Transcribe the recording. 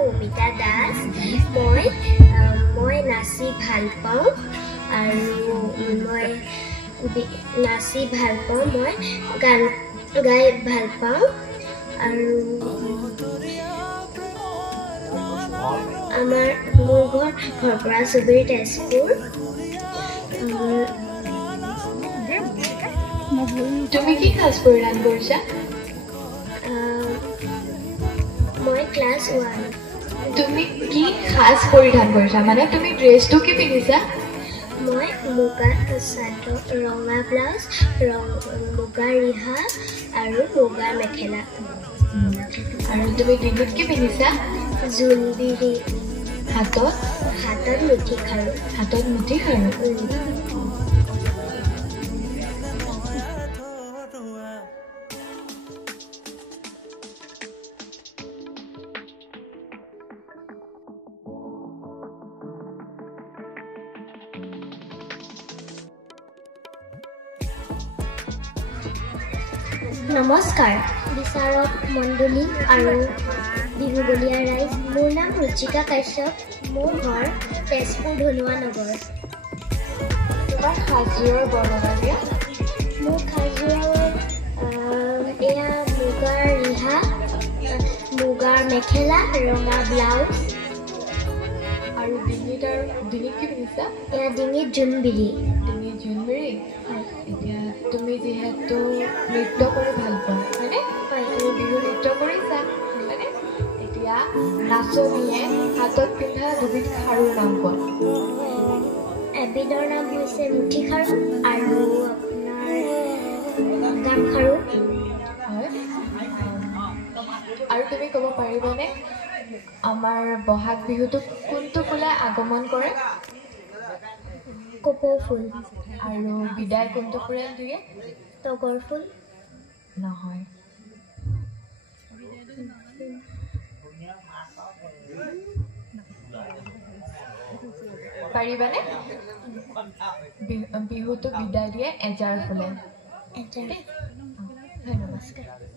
মৌমিতা দাস মই নাচি ভাল পাওঁ আৰু মই নাচি ভাল পাওঁ মই গান গাই ভাল পাওঁ আৰু মোৰ ঘৰ ভৰপৰা চুবুৰী তেজপুৰ তুমি কি সাজ পৰিধান কৰিছা মই ক্লাছ 1 তুমি কি সাজ পৰিধান কৰিছা মানে তুমি ড্ৰেছটো কি পিন্ধিছা মই মুগা চাদৰ ৰঙা ব্লাউজ মুগা ৰিহা আৰু মুগা মেখেলা আৰু তুমি ডিঙিত কি পিন্ধিছা জোনবিৰি হাতত মুঠি খাৰু নমস্কাৰ বিচাৰক মণ্ডলী আৰু বিহুবলীয়া ৰাইজ মোৰ নাম ৰুচিকা কাশ্যপ মোৰ ঘৰ তেজপুৰ ধনুৱা নগৰ তোমাৰ সাজযোৰৰ বৰ্ণনা দিয়া মোৰ সাজযোৰৰ এয়া মুগাৰ ৰিহা মুগাৰ মেখেলা ৰঙা ব্লাউজ আৰু ডিঙিত কি পিন্ধিছা এয়া ডিঙিত জোনবিৰি এতিয়া তুমি যিহেতু নৃত্য কৰি ভাল পোৱা হয়নে তুমি বিহু নৃত্য কৰিছা হয়নে এতিয়া নাচনীয়ে হাতত পিন্ধা দুবিধ খাৰুৰ নাম কোৱা এবিধৰ নাম হৈছে মুঠি খাৰু আৰু আপোনাৰ গামখাৰু হয় আৰু তুমি ক'ব পাৰিবানে আমাৰ বহাগ বিহুটোক কোনটো ফুলে আগমন কৰে কপৌ ফুল আৰু বিদায় কোনটো ফুলে দিয়ে তগৰ ফুল নহয় পাৰিবানে বিহুটো বিদায় দিয়ে এজাৰ ফুলে ধন্যবাদ